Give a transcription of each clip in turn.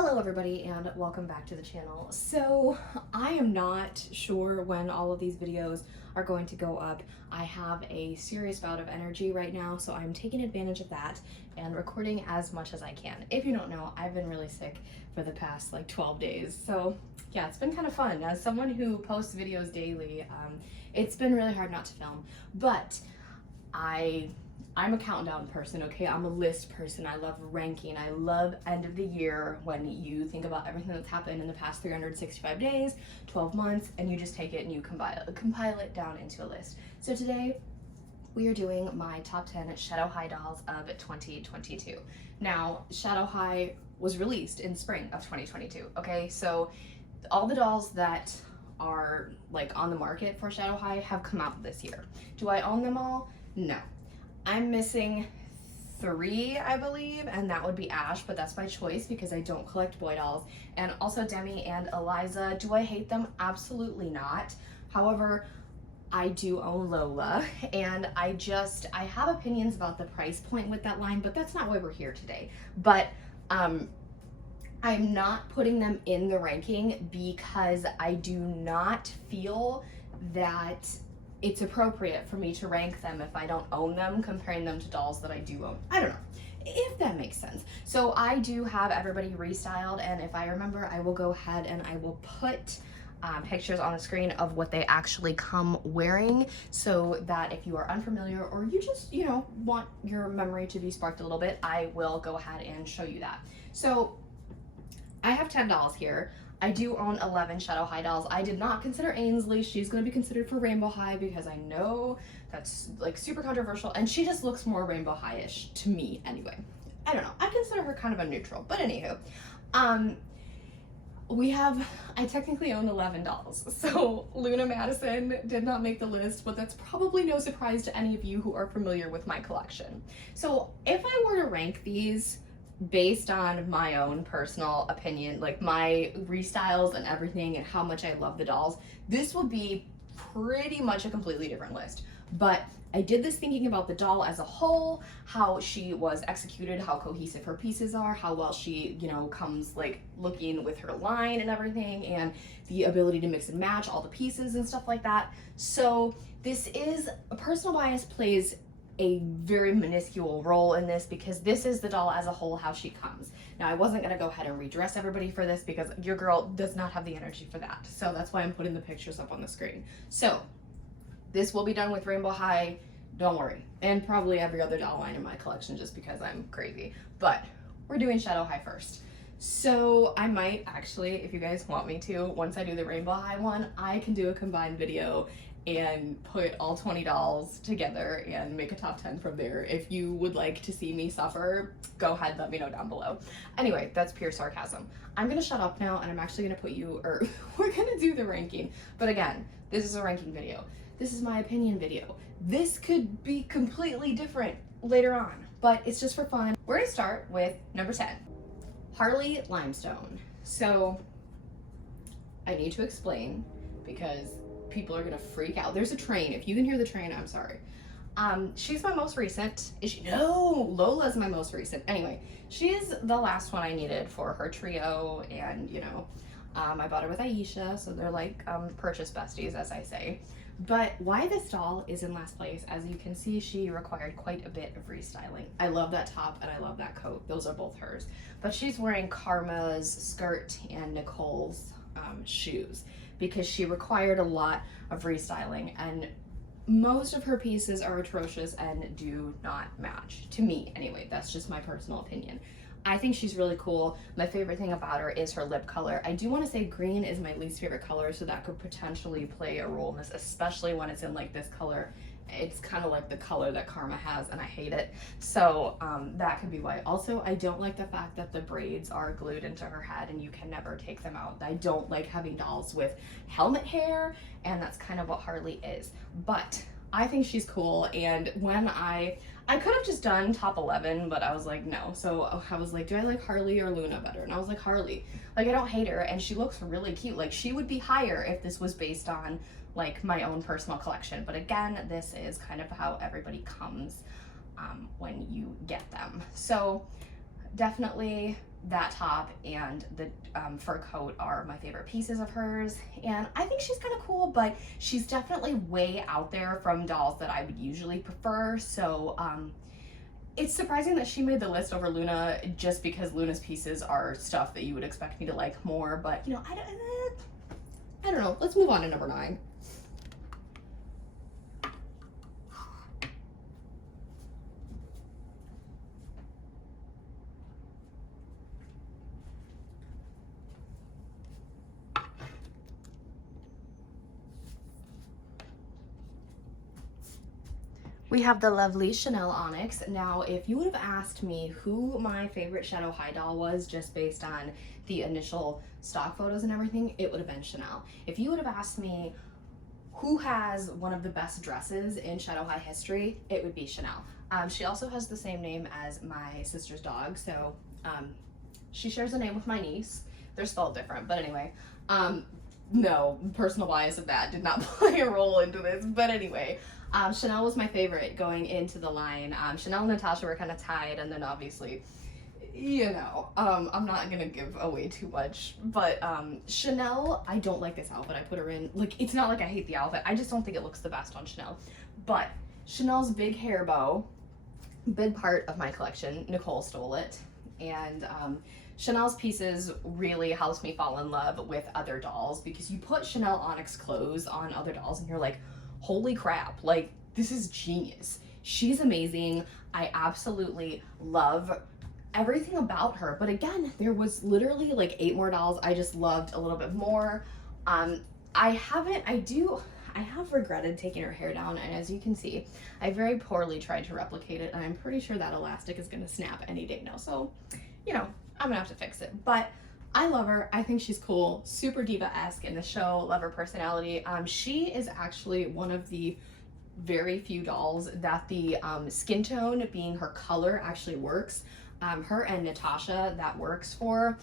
Hello everybody and welcome back to the channel. So I am not sure when all of these videos are going to go up. I have a serious bout of energy right now, so I'm taking advantage of that and recording as much as I can. If you don't know, I've been really sick for the past like 12 days. So yeah, it's been kind of fun. As someone who posts videos daily, it's been really hard not to film, but I'm a countdown person, okay? I'm a list person. I love ranking. I love end of the year when you think about everything that's happened in the past 365 days, 12 months, and you just take it and you compile it down into a list. So today we are doing my top 10 Shadow High dolls of 2022. Now, Shadow High was released in spring of 2022, okay? So all the dolls that are like on the market for Shadow High have come out this year. Do I own them all? No. I'm missing 3, I believe, and that would be Ash, but that's by choice because I don't collect boy dolls. And also Demi and Eliza. Do I hate them? Absolutely not. However, I do own Lola, and I have opinions about the price point with that line, but that's not why we're here today. But I'm not putting them in the ranking because I do not feel that it's appropriate for me to rank them if I don't own them, comparing them to dolls that I do own. I don't know if that makes sense. So I do have everybody restyled, and if I remember, I will go ahead and I will put pictures on the screen of what they actually come wearing, so that if you are unfamiliar or you just, want your memory to be sparked a little bit, I will go ahead and show you that. So I have 10 dolls here. I do own 11 Shadow High dolls. I did not consider Ainsley. She's going to be considered for Rainbow High because I know that's like super controversial, and she just looks more Rainbow High-ish to me anyway. I don't know. I consider her kind of a neutral, but anywho. I technically own 11 dolls. So Luna Madison did not make the list, but that's probably no surprise to any of you who are familiar with my collection. So if I were to rank these based on my own personal opinion, like my restyles and everything and how much I love the dolls, this will be pretty much a completely different list. But I did this thinking about the doll as a whole, how she was executed, how cohesive her pieces are, how well she, comes like looking with her line and everything, and the ability to mix and match all the pieces and stuff like that. So this is a personal bias plays a very minuscule role in this because this is the doll as a whole, how she comes. Now, I wasn't gonna go ahead and redress everybody for this because your girl does not have the energy for that. So that's why I'm putting the pictures up on the screen. So this will be done with Rainbow High, don't worry. And probably every other doll line in my collection just because I'm crazy. But we're doing Shadow High first. So I might actually, if you guys want me to, once I do the Rainbow High one, I can do a combined video and put all 20 dolls together and make a top 10 from there. If you would like to see me suffer, go ahead, let me know down below. Anyway, that's pure sarcasm. I'm gonna shut up now, and I'm actually gonna we're gonna do the ranking. But again, this is a ranking video. This is my opinion video. This could be completely different later on, but it's just for fun. We're gonna start with number 10, Harley Limestone. So I need to explain because people are gonna freak out. There's a train. If you can hear the train, I'm sorry. She's my most recent. Is she? No, Lola's my most recent. Anyway, she is the last one I needed for her trio, and I bought her with Aisha, so they're like purchase besties, as I say. But why this doll is in last place, as you can see, she required quite a bit of restyling. I love that top and I love that coat. Those are both hers. But she's wearing Karma's skirt and Nicole's shoes because she required a lot of restyling, and most of her pieces are atrocious and do not match, to me anyway. That's just my personal opinion. I think she's really cool. My favorite thing about her is her lip color. I do want to say green is my least favorite color, so that could potentially play a role in this, especially when it's in like this color. It's kind of like the color that Karma has, and I hate it. So that could be why. Also, I don't like the fact that the braids are glued into her head and you can never take them out. I don't like having dolls with helmet hair, and that's kind of what Harley is. But I think she's cool, and when I could have just done top 11, but I was like, no. So I was like, do I like Harley or Luna better? And I was like, Harley. Like, I don't hate her, and she looks really cute. Like, she would be higher if this was based on like my own personal collection. But again, this is kind of how everybody comes when you get them. So definitely that top and the fur coat are my favorite pieces of hers, and I think she's kind of cool, but she's definitely way out there from dolls that I would usually prefer. So it's surprising that she made the list over Luna, just because Luna's pieces are stuff that you would expect me to like more, but you know, I don't know. Let's move on to number 9. We have the lovely Chanel Onyx. Now, if you would have asked me who my favorite Shadow High doll was just based on the initial stock photos and everything, it would have been Chanel. If you would have asked me who has one of the best dresses in Shadow High history, it would be Chanel. She also has the same name as my sister's dog, so she shares a name with my niece. They're spelled different, but anyway. No, personal bias of that did not play a role into this, but anyway. Chanel was my favorite going into the line. Chanel and Natasha were kind of tied, and then obviously, you know, I'm not gonna give away too much, but Chanel, I don't like this outfit I put her in. Like, it's not like I hate the outfit, I just don't think it looks the best on Chanel. But Chanel's big hair bow, big part of my collection. Nicole stole it, and Chanel's pieces really helps me fall in love with other dolls, because you put Chanel Onyx clothes on other dolls and you're like, holy crap, like, this is genius. She's amazing. I absolutely love everything about her. But again, there was literally like 8 more dolls I just loved a little bit more. I have regretted taking her hair down, and as you can see, I very poorly tried to replicate it, and I'm pretty sure that elastic is gonna snap any day now. So, you know, I'm gonna have to fix it. But I love her. I think she's cool, super diva-esque in the show, love her personality. She is actually one of the very few dolls that the skin tone being her color actually works. Her and Natasha, that works for.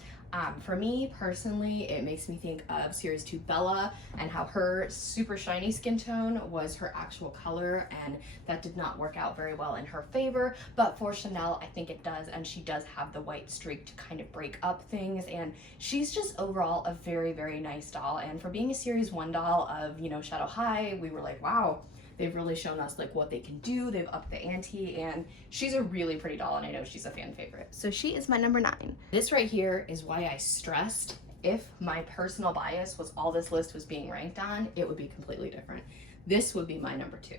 For me personally, it makes me think of Series 2 Bella, and how her super shiny skin tone was her actual color, and that did not work out very well in her favor. But for Chanel, I think it does, and she does have the white streak to kind of break up things, and she's just overall a very, very nice doll. And for being a Series 1 doll of, you know, Shadow High, we were like, wow, they've really shown us like what they can do. They've upped the ante, and she's a really pretty doll, and I know she's a fan favorite. So she is my number 9. This right here is why I stressed, if my personal bias was all this list was being ranked on, it would be completely different. This would be my number 2.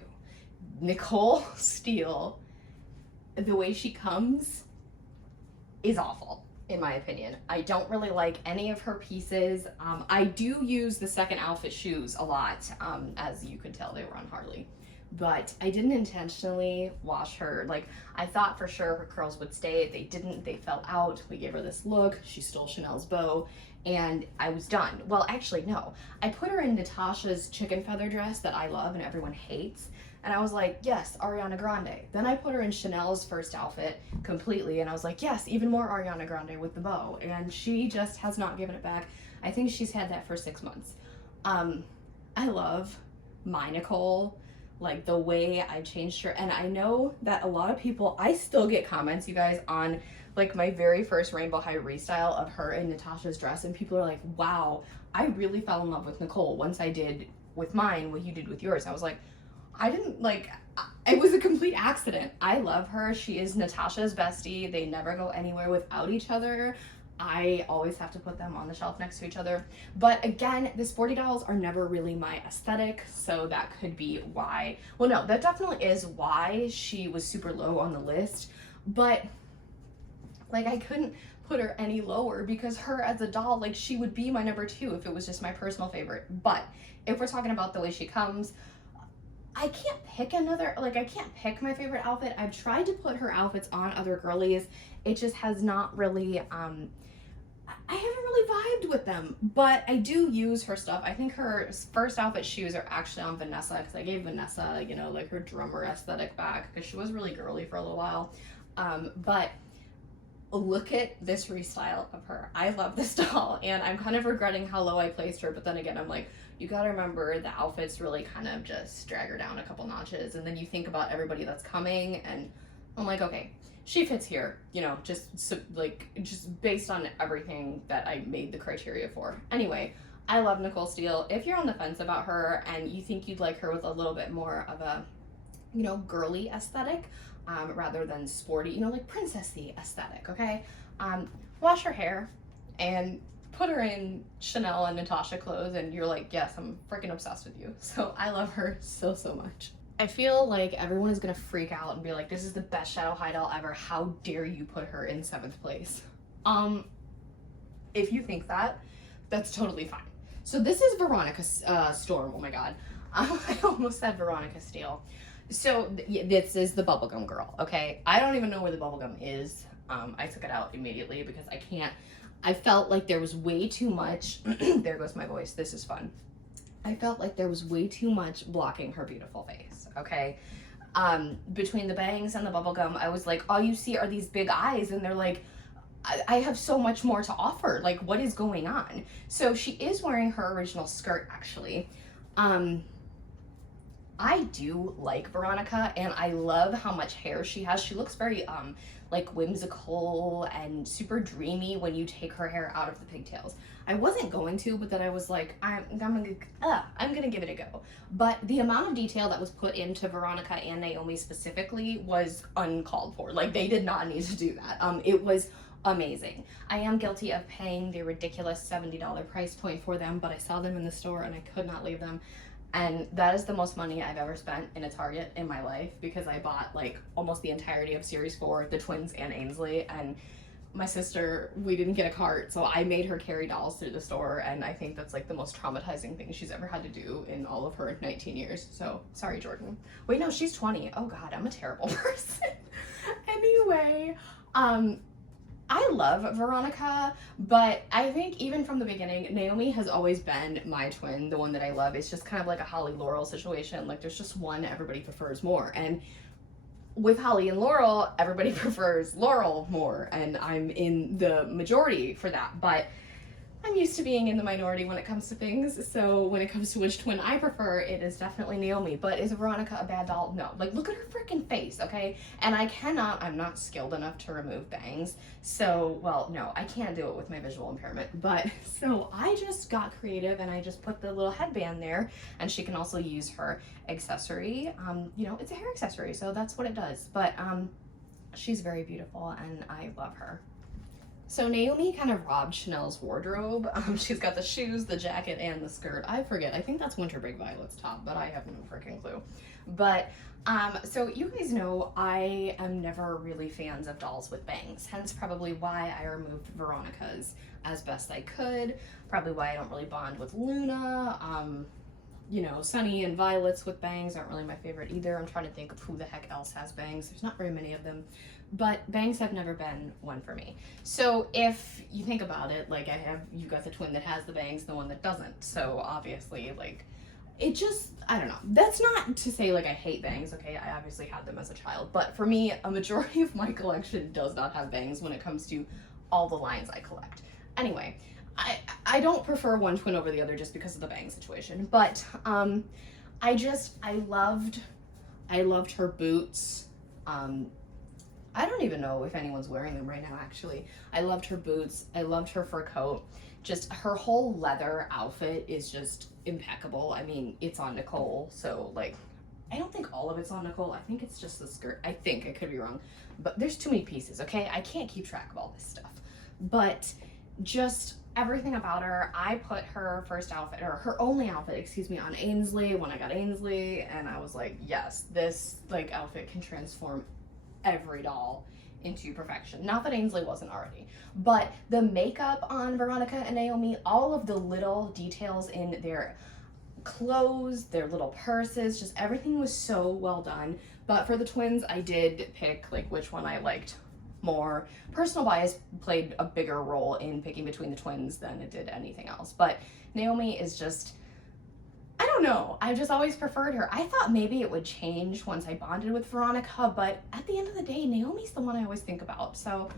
Nicole Steele, the way she comes is awful, in my opinion. I don't really like any of her pieces. I do use the second outfit shoes a lot. As you could tell, they were on Harley. But I didn't intentionally wash her. Like, I thought for sure her curls would stay. They didn't. They fell out. We gave her this look. She stole Chanel's bow, and I was done. Well, actually, no. I put her in Natasha's chicken feather dress that I love and everyone hates. And I was like, yes, Ariana Grande. Then I put her in Chanel's first outfit completely, and I was like, yes, even more Ariana Grande with the bow. And she just has not given it back. I think she's had that for 6 months. I love my Nicole, like the way I changed her. And I know that a lot of people, I still get comments, you guys, on like my very first Rainbow High restyle of her in Natasha's dress, and people are like, wow, I really fell in love with Nicole once I did with mine what you did with yours. I was like, I didn't, like, it was a complete accident. I love her. She is Natasha's bestie. They never go anywhere without each other. I always have to put them on the shelf next to each other. But again, the sporty dolls are never really my aesthetic, so that could be why. Well, no, that definitely is why she was super low on the list. But, like, I couldn't put her any lower, because her as a doll, like, she would be my number 2 if it was just my personal favorite. But if we're talking about the way she comes, I can't pick another, like, I can't pick my favorite outfit. I've tried to put her outfits on other girlies. It just has not really, I haven't really vibed with them, but I do use her stuff. I think her first outfit shoes are actually on Vanessa, because I gave Vanessa, you know, like her drummer aesthetic back, because she was really girly for a little while. But look at this restyle of her. I love this doll, and I'm kind of regretting how low I placed her, but then again, I'm like, you gotta remember the outfits really kind of just drag her down a couple notches, and then you think about everybody that's coming, and I'm like, okay, she fits here, you know, just so, like, just based on everything that I made the criteria for. Anyway, I love Nicole Steele. If you're on the fence about her and you think you'd like her with a little bit more of a, you know, girly aesthetic, rather than sporty, you know, like princessy aesthetic, okay? Wash her hair and put her in Chanel and Natasha clothes and you're like, yes, I'm freaking obsessed with you. So I love her so, so much. I feel like everyone is gonna freak out and be like, this is the best Shadow High doll ever. How dare you put her in 7th place? If you think that, that's totally fine. So this is Veronica Storm. Oh my God. I almost said Veronica Steele. So this is the bubblegum girl, okay? I don't even know where the bubblegum is. I took it out immediately because I felt like there was way too much. There goes my voice. This is fun. I felt like there was way too much blocking her beautiful face, okay? Between the bangs and the bubblegum, I was like, all you see are these big eyes, and they're like, I have so much more to offer. Like, what is going on? So she is wearing her original skirt, actually. I do like Veronica, and I love how much hair she has. She looks very, like, whimsical and super dreamy when you take her hair out of the pigtails. I wasn't going to, but then I was like, I'm gonna give it a go. But the amount of detail that was put into Veronica and Naomi specifically was uncalled for. Like, they did not need to do that. It was amazing. I am guilty of paying the ridiculous $70 price point for them, but I saw them in the store and I could not leave them. And that is the most money I've ever spent in a Target in my life, because I bought like almost the entirety of Series 4, the twins and Ainsley, and my sister, we didn't get a cart, so I made her carry dolls through the store, and I think that's like the most traumatizing thing she's ever had to do in all of her 19 years. So sorry, Jordan. Wait, no, she's 20. Oh God, I'm a terrible person. Anyway, I love Veronica, but I think even from the beginning, Naomi has always been my twin, the one that I love. It's just kind of like a Holly Laurel situation. Like, there's just one everybody prefers more. And with Holly and Laurel, everybody prefers Laurel more, and I'm in the majority for that. But I'm used to being in the minority when it comes to things, so when it comes to which twin I prefer, it is definitely Naomi. But is Veronica a bad doll? No. Like, look at her freaking face, okay? And I'm not skilled enough to remove bangs, so, well, no, I can't do it with my visual impairment. But, so I just got creative and I just put the little headband there, and she can also use her accessory. You know, it's a hair accessory, so that's what it does. But, she's very beautiful and I love her. So Naomi kind of robbed Chanel's wardrobe. She's got the shoes, the jacket, and the skirt. I forget. I think that's Winter Big Violet's top, but I have no freaking clue. But, so you guys know I am never really fans of dolls with bangs, hence probably why I removed Veronica's as best I could. Probably why I don't really bond with Luna. You know, Sunny and Violet's with bangs aren't really my favorite either. I'm trying to think of who the heck else has bangs. There's not very many of them. But bangs have never been one for me. So if you think about it, like you've got the twin that has the bangs, the one that doesn't. So obviously, like, it just, I don't know. That's not to say like I hate bangs, okay? I obviously had them as a child. But for me, a majority of my collection does not have bangs when it comes to all the lines I collect. Anyway, I don't prefer one twin over the other just because of the bang situation. But I loved her boots. I don't even know if anyone's wearing them right now, actually. I loved her boots. I loved her fur coat. Just her whole leather outfit is just impeccable. I mean, it's on Nicole, so like, I don't think all of it's on Nicole. I think it's just the skirt. I think, I could be wrong, but there's too many pieces, okay? I can't keep track of all this stuff. But just everything about her, I put her first outfit, or her only outfit, excuse me, on Ainsley when I got Ainsley, and I was like, yes, this like outfit can transform every doll into perfection. Not that Ainsley wasn't already, but the makeup on Veronica and Naomi, all of the little details in their clothes, their little purses, just everything was so well done. But for the twins, I did pick like which one I liked more. Personal bias played a bigger role in picking between the twins than it did anything else. But Naomi is just, I don't know, I just always preferred her. I thought maybe it would change once I bonded with Veronica, but at the end of the day, Naomi's the one I always think about. So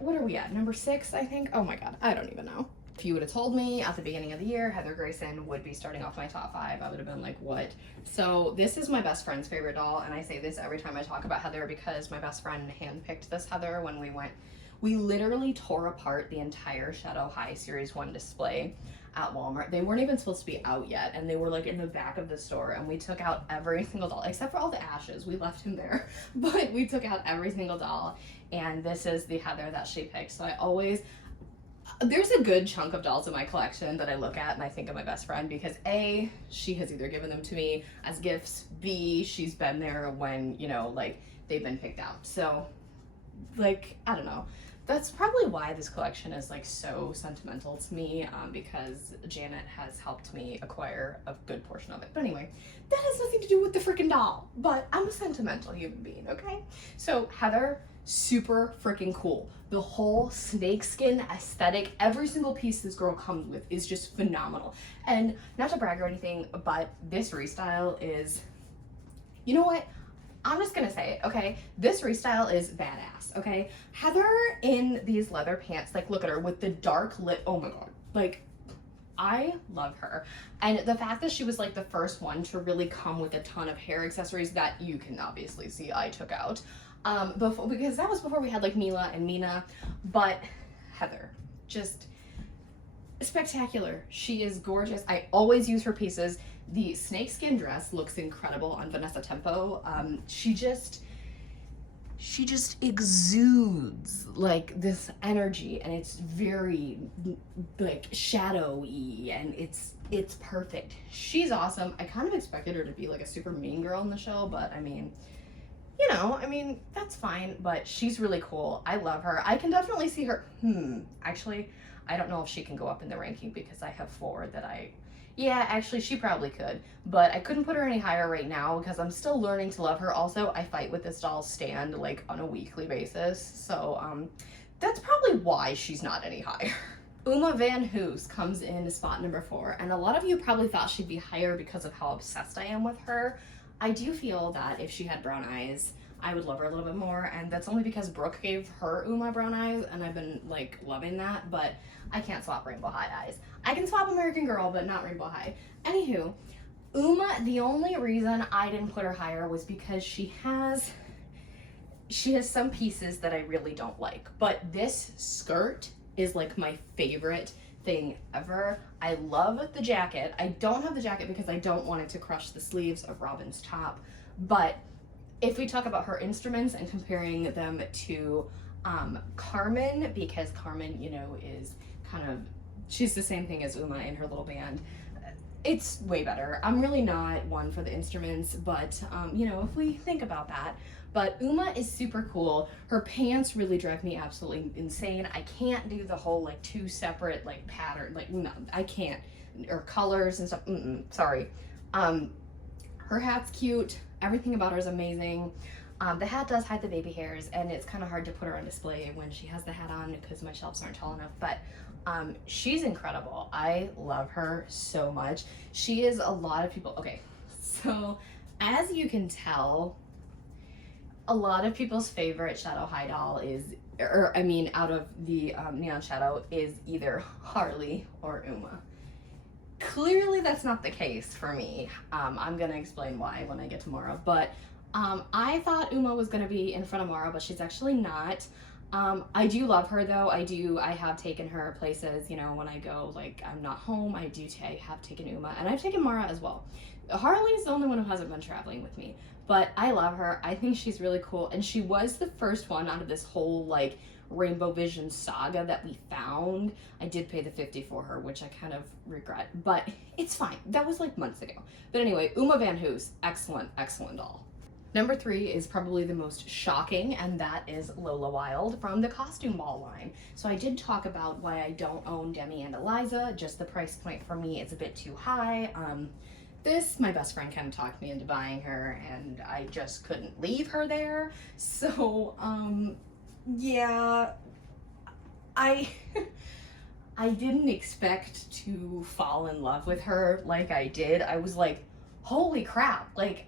what are we at? Number 6, I think? Oh my God, I don't even know. If you would have told me at the beginning of the year Heather Grayson would be starting off my top 5, I would have been like, what? So this is my best friend's favorite doll, and I say this every time I talk about Heather because my best friend handpicked this Heather when we went. We literally tore apart the entire Shadow High Series 1 display at Walmart. They weren't even supposed to be out yet, and they were like in the back of the store, and we took out every single doll except for all the Ashes. We left him there, but we took out every single doll, and this is the Heather that she picked. So I always, there's a good chunk of dolls in my collection that I look at and I think of my best friend because A, she has either given them to me as gifts, B, she's been there when, you know, like they've been picked out. So like, I don't know. That's probably why this collection is like so sentimental to me, because Janet has helped me acquire a good portion of it. But anyway, that has nothing to do with the freaking doll, but I'm a sentimental human being, okay? So Heather, super freaking cool. The whole snakeskin aesthetic, every single piece this girl comes with is just phenomenal. And not to brag or anything, but this restyle is, you know what? I'm just gonna say it, okay? This restyle is badass, okay? Heather in these leather pants, like look at her with the dark lip, oh my God. Like, I love her. And the fact that she was like the first one to really come with a ton of hair accessories that you can obviously see I took out. Before, because that was before we had like Mila and Mina, but Heather, just spectacular. She is gorgeous. I always use her pieces. The snakeskin dress looks incredible on Vanessa Tempo. She just exudes like this energy, and it's very like shadowy, and it's perfect. She's awesome. I kind of expected her to be like a super mean girl in the show, but I mean, you know, I mean, that's fine, but she's really cool. I love her. I can definitely see her. Actually, I don't know if she can go up in the ranking because I have 4 that yeah, actually she probably could, but I couldn't put her any higher right now because I'm still learning to love her. Also, I fight with this doll stand like on a weekly basis, so that's probably why she's not any higher. Uma Van Hoos comes in spot number 4, and a lot of you probably thought she'd be higher because of how obsessed I am with her. I do feel that if she had brown eyes, I would love her a little bit more, and that's only because Brooke gave her Uma brown eyes, and I've been like loving that, but I can't swap Rainbow High eyes. I can swap American Girl, but not Rainbow High. Anywho, Uma, the only reason I didn't put her higher was because she has some pieces that I really don't like, but this skirt is like my favorite thing ever. I love the jacket. I don't have the jacket because I don't want it to crush the sleeves of Robin's top, but if we talk about her instruments and comparing them to Carmen, because Carmen, you know, is kind of, she's the same thing as Uma in her little band, it's way better. I'm really not one for the instruments, but you know, if we think about that. But Uma is super cool. Her pants really drive me absolutely insane. I can't do the whole like 2 separate like pattern, like no, I can't, or colors and stuff. Sorry. Her hat's cute. Everything about her is amazing. The hat does hide the baby hairs, and it's kind of hard to put her on display when she has the hat on because my shelves aren't tall enough, but she's incredible. I love her so much. She is a lot of people. Okay, so as you can tell, a lot of people's favorite Shadow High doll is, or I mean, out of the Neon Shadow is either Harley or Uma. Clearly that's not the case for me. I'm gonna explain why when I get to Mara, but I thought Uma was gonna be in front of Mara, but she's actually not. I do love her though. I have taken her places, you know, when I go, like I'm not home, I have taken Uma, and I've taken Mara as well. Harley's the only one who hasn't been traveling with me, but I love her. I think she's really cool, and she was the first one out of this whole like Rainbow Vision saga that we found. I did pay the $50 for her, which I kind of regret, but it's fine. That was like months ago. But anyway, Uma Van Hoos, excellent, excellent doll. Number 3 is probably the most shocking, and that is Lola Wilde from the Costume Ball line. So I did talk about why I don't own Demi and Eliza. Just the price point for me is a bit too high. My best friend kind of talked me into buying her, and I just couldn't leave her there. So, yeah, I didn't expect to fall in love with her like I did. I was like, holy crap, like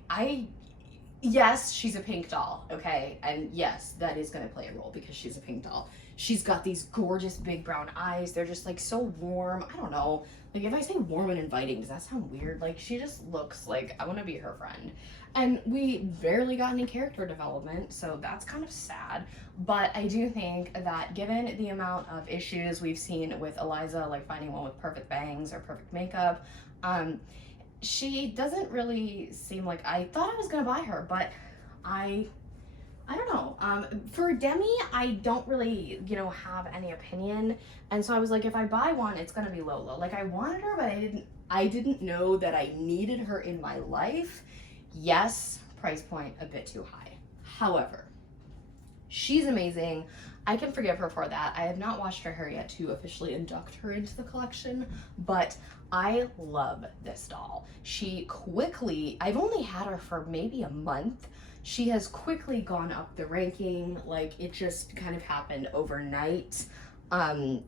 yes, she's a pink doll, okay? And yes, that is gonna play a role because she's a pink doll. She's got these gorgeous big brown eyes. They're just like so warm. I don't know. Like if I say warm and inviting, does that sound weird? Like she just looks like I want to be her friend. And we barely got any character development, so that's kind of sad. But I do think that given the amount of issues we've seen with Eliza, like finding one with perfect bangs or perfect makeup, she doesn't really seem like, I thought I was gonna buy her, but I don't know. For Demi, I don't really, have any opinion. And so I was like, if I buy one, it's gonna be Lola. Like I wanted her, but I didn't know that I needed her in my life. Yes, price point a bit too high. However, she's amazing. I can forgive her for that. I have not washed her hair yet to officially induct her into the collection, but I love this doll. I've only had her for maybe a month. She has quickly gone up the ranking. Like it just kind of happened overnight.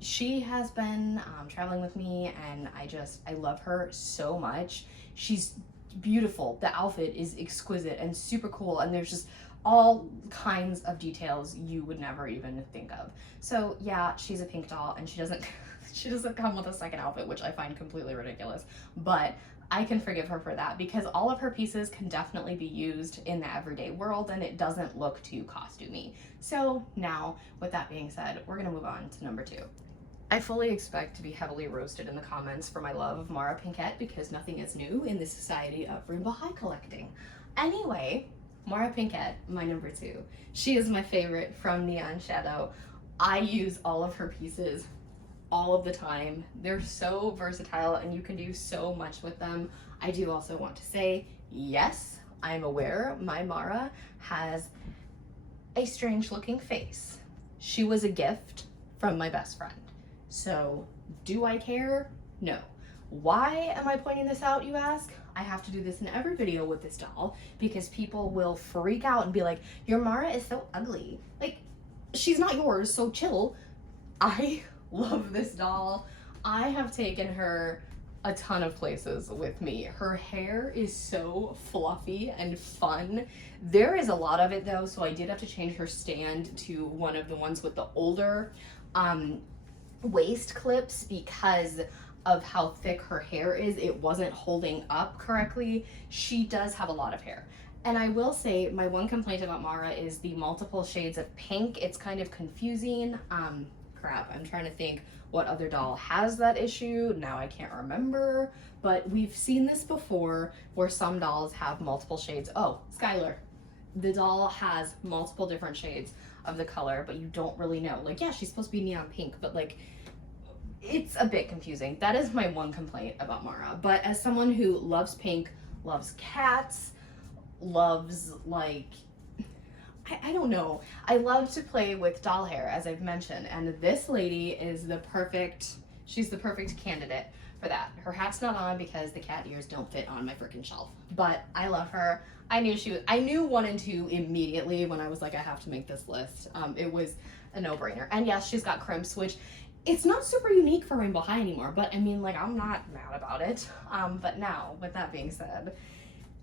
She has been traveling with me, and I love her so much. She's beautiful. The outfit is exquisite and super cool, and there's just all kinds of details you would never even think of. So yeah, she's a pink doll, and she doesn't come with a second outfit, which I find completely ridiculous, but I can forgive her for that because all of her pieces can definitely be used in the everyday world, and it doesn't look too costumey. So now, with that being said, we're gonna move on to number 2. I fully expect to be heavily roasted in the comments for my love of Mara Pinkett because nothing is new in the society of Rainbow High collecting. Anyway, Mara Pinkett, my number 2. She is my favorite from Neon Shadow. I use all of her pieces all of the time. They're so versatile and you can do so much with them. I do also want to say, yes, I'm aware my Mara has a strange looking face. She was a gift from my best friend. So, do I care? No. Why am I pointing this out, you ask? I have to do this in every video with this doll because people will freak out and be like, your Mara is so ugly. Like, she's not yours, so chill. I love this doll. I have taken her a ton of places with me. Her hair is so fluffy and fun. There is a lot of it though, so I did have to change her stand to one of the ones with the older waist clips because of how thick her hair is. It wasn't holding up correctly. She does have a lot of hair. And I will say my one complaint about Mara is the multiple shades of pink. It's kind of confusing. Crap, I'm trying to think what other doll has that issue. Now I can't remember, but we've seen this before where some dolls have multiple shades. Oh, Skylar. The doll has multiple different shades of the color, but you don't really know. Like, yeah, she's supposed to be neon pink, but like, it's a bit confusing. That is my one complaint about Mara. But as someone who loves pink, loves cats, loves like, I don't know. I love to play with doll hair, as I've mentioned, and this lady is she's the perfect candidate for that. Her hat's not on because the cat ears don't fit on my freaking shelf, but I love her. I knew 1 and 2 immediately when I was like, I have to make this list. It was a no-brainer. And yes, she's got crimps, which it's not super unique for Rainbow High anymore, but I mean, like, I'm not mad about it. But now, with that being said,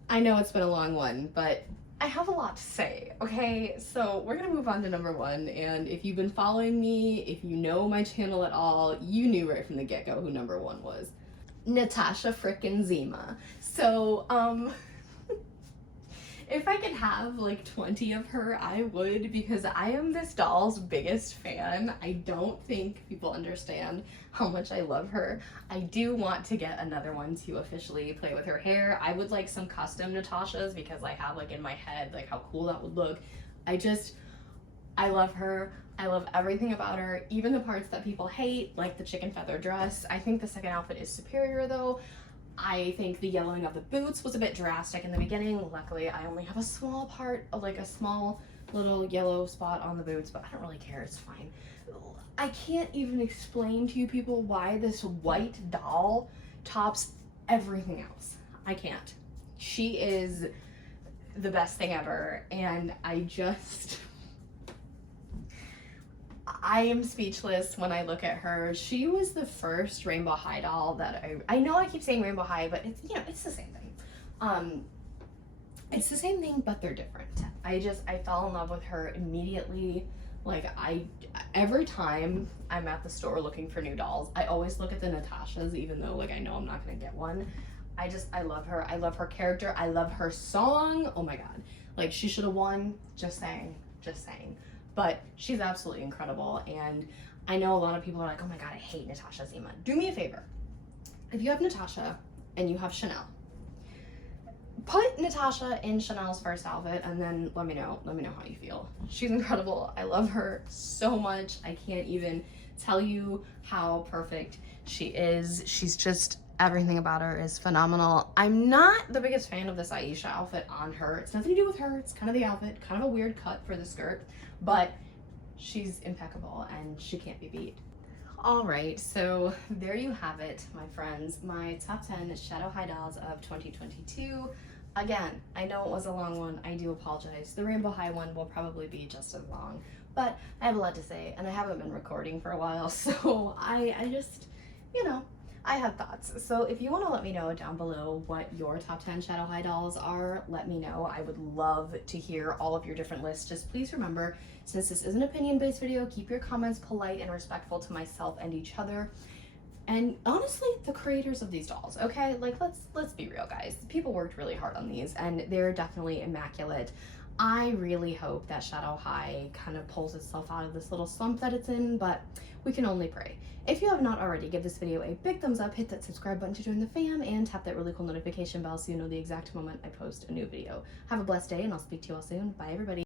I know it's been a long one, but I have a lot to say, okay? So we're gonna move on to number 1, and if you've been following me, if you know my channel at all, you knew right from the get-go who number 1 was. Natasha frickin' Zima. So, if I could have like 20 of her, I would, because I am this doll's biggest fan. I don't think people understand how much I love her. I do want to get another one to officially play with her hair. I would like some custom Natashas because I have like in my head like how cool that would look. I love her. I love everything about her, even the parts that people hate, like the chicken feather dress. I think the second outfit is superior though. I think the yellowing of the boots was a bit drastic in the beginning. Luckily, I only have a small part, like a small little yellow spot on the boots, but I don't really care, it's fine. I can't even explain to you people why this white doll tops everything else. I can't. She is the best thing ever, and I am speechless when I look at her. She was the first Rainbow High doll that I know I keep saying Rainbow High, but it's, it's the same thing. It's the same thing, but they're different. I fell in love with her immediately. Like every time I'm at the store looking for new dolls, I always look at the Natashas, even though like I know I'm not gonna get one. I love her. I love her character. I love her song. Oh my God. Like she should have won. Just saying. Just saying. But she's absolutely incredible. And I know a lot of people are like, oh my God, I hate Natasha Zima. Do me a favor. If you have Natasha and you have Chanel, put Natasha in Chanel's first outfit and then let me know how you feel. She's incredible. I love her so much. I can't even tell you how perfect she is. She's just, everything about her is phenomenal. I'm not the biggest fan of this Aisha outfit on her. It's nothing to do with her. It's kind of the outfit, kind of a weird cut for the skirt, but she's impeccable and she can't be beat. All right, so there you have it, my friends. My top 10 Shadow High dolls of 2022. Again, I know it was a long one. I do apologize. The Rainbow High one will probably be just as long, but I have a lot to say and I haven't been recording for a while, so I just, you know, I have thoughts. So if you want to let me know down below what your top 10 Shadow High dolls are, let me know. I would love to hear all of your different lists. Just please remember, since this is an opinion-based video, keep your comments polite and respectful to myself and each other. And honestly, the creators of these dolls, okay? Like, let's be real, guys. People worked really hard on these, and they're definitely immaculate. I really hope that Shadow High kind of pulls itself out of this little slump that it's in, but we can only pray. If you have not already, give this video a big thumbs up, hit that subscribe button to join the fam, and tap that really cool notification bell so you know the exact moment I post a new video. Have a blessed day, and I'll speak to you all soon. Bye, everybody.